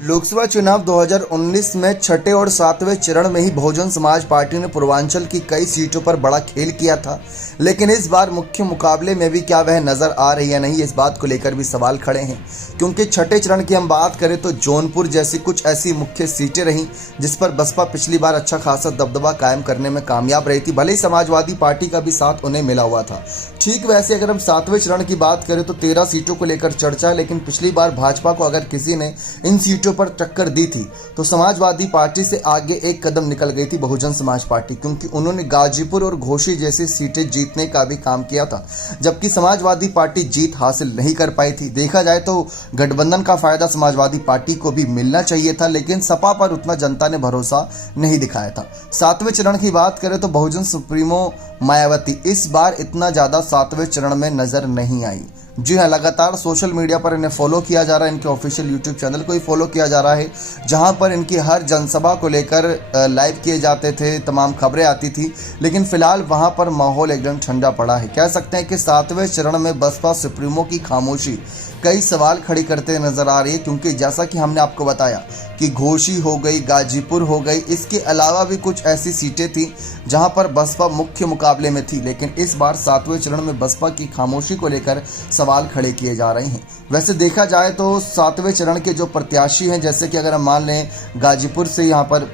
लोकसभा चुनाव 2019 में छठे और सातवें चरण में ही बहुजन समाज पार्टी ने पूर्वांचल की कई सीटों पर बड़ा खेल किया था, लेकिन इस बार मुख्य मुकाबले में भी क्या वह नजर आ रही है नहीं, इस बात को लेकर भी सवाल खड़े हैं। क्योंकि छठे चरण की हम बात करें तो जौनपुर जैसी कुछ ऐसी मुख्य सीटें रहीं जिस पर बसपा पिछली बार अच्छा खासा दबदबा कायम करने में कामयाब रही थी, भले ही समाजवादी पार्टी का भी साथ उन्हें मिला हुआ था। ठीक वैसे अगर हम सातवें चरण की बात करें तो 13 सीटों को लेकर चर्चा है, लेकिन पिछली बार भाजपा को अगर किसी ने इन सीटों पर टक्कर दी थी तो समाजवादी पार्टी से आगे एक कदम निकल गई थी बहुजन समाज पार्टी, क्योंकि उन्होंने गाजीपुर और घोसी जैसी सीटें जीतने का भी काम किया था, जबकि समाजवादी पार्टी जीत हासिल नहीं कर पाई थी। देखा जाए तो गठबंधन का फायदा समाजवादी पार्टी को भी मिलना चाहिए था, लेकिन सपा पर उतना जनता ने भरोसा नहीं दिखाया था। सातवें चरण की बात करें तो बहुजन सुप्रीमो मायावती इस बार इतना ज्यादा सातवें चरण में नजर नहीं आई। जी हाँ, लगातार सोशल मीडिया पर इन्हें फॉलो किया जा रहा है, इनके ऑफिशियल यूट्यूब चैनल को ही फॉलो किया जा रहा है, जहां पर इनकी हर जनसभा को लेकर लाइव किए जाते थे, तमाम खबरें आती थी, लेकिन फिलहाल वहां पर माहौल एकदम ठंडा पड़ा है। कह सकते हैं कि सातवें चरण में बसपा सुप्रीमो की खामोशी कई सवाल खड़ी करते नजर आ रही है, क्योंकि जैसा कि हमने आपको बताया कि घोसी हो गई, गाजीपुर हो गई, इसके अलावा भी कुछ ऐसी सीटें थी जहां पर बसपा मुख्य मुकाबले में थी, लेकिन इस बार सातवें चरण में बसपा की खामोशी को लेकर सवाल खड़े किए जा रहे हैं। वैसे देखा जाए तो सातवें चरण के जो प्रत्याशी हैं, जैसे कि अगर हम मान लें गाजीपुर से यहाँ पर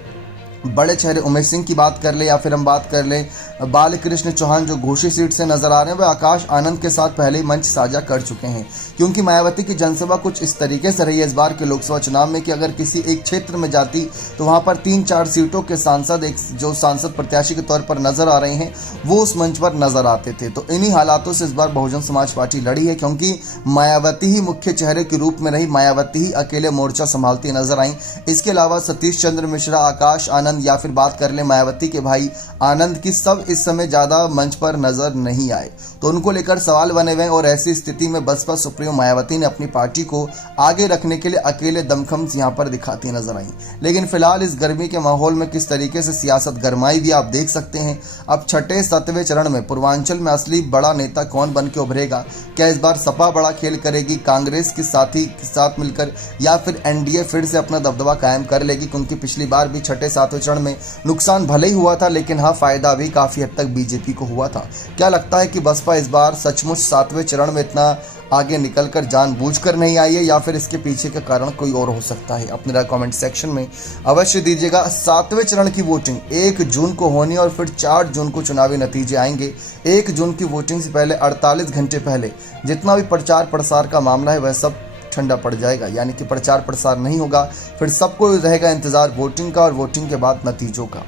बड़े चेहरे उमेश सिंह की बात कर ले, या फिर हम बात कर लें बालकृष्ण चौहान जो घोसी सीट से नजर आ रहे हैं, वह आकाश आनंद के साथ पहले ही मंच साझा कर चुके हैं। क्योंकि मायावती की जनसभा कुछ इस तरीके से रही है इस बार के लोकसभा चुनाव में कि अगर किसी एक क्षेत्र में जाती तो वहां पर 3-4 सीटों के सांसद, एक जो सांसद प्रत्याशी के तौर पर नजर आ रहे हैं, वो उस मंच पर नजर आते थे। तो इन्हीं हालातों से इस बार बहुजन समाज पार्टी लड़ी है, क्योंकि मायावती ही मुख्य चेहरे के रूप में रही, मायावती ही अकेले मोर्चा संभालती नजर आई। इसके अलावा सतीश चंद्र मिश्रा, आकाश आनंद, या फिर बात कर ले मायावती के भाई आनंद की, सब इस समय ज्यादा मंच पर नजर नहीं आए, तो उनको लेकर सवाल बने हुए। और ऐसी स्थिति में बसपा सुप्रीमो मायावती ने अपनी पार्टी को आगे रखने के लिए अकेले दमखम यहां पर दिखाती नजर आई। लेकिन फिलहाल इस गर्मी के माहौल में किस तरीके से सियासत गरमाई भी आप देख सकते हैं। अब छठे सातवें चरण में पूर्वांचल में असली बड़ा नेता कौन बन के उभरेगा? क्या इस बार सपा बड़ा खेल करेगी कांग्रेस के साथी के साथ मिलकर, या फिर एनडीए फिर से अपना दबदबा कायम कर लेगी? क्योंकि पिछली बार भी छठे सातवें चरण में नुकसान भले ही हुआ था, लेकिन हाँ, फायदा भी काफी हद तक बीजेपी को हुआ था। क्या लगता है कि बसपा इस बार सचमुच सातवें चरण में इतना आगे निकलकर जानबूझकर नहीं आई है, या फिर इसके पीछे का कारण कोई और हो सकता है? अपनी राय कमेंट सेक्शन में अवश्य दीजिएगा। सातवें चरण की वोटिंग 1 जून को होनी और फिर 4 जून को चुनावी नतीजे आएंगे। 1 जून की वोटिंग से पहले 48 घंटे पहले जितना भी प्रचार प्रसार का मामला है वह सब ठंडा पड़ जाएगा, यानी कि प्रचार प्रसार नहीं होगा। फिर सबको रहेगा इंतजार वोटिंग का और वोटिंग के बाद नतीजों का।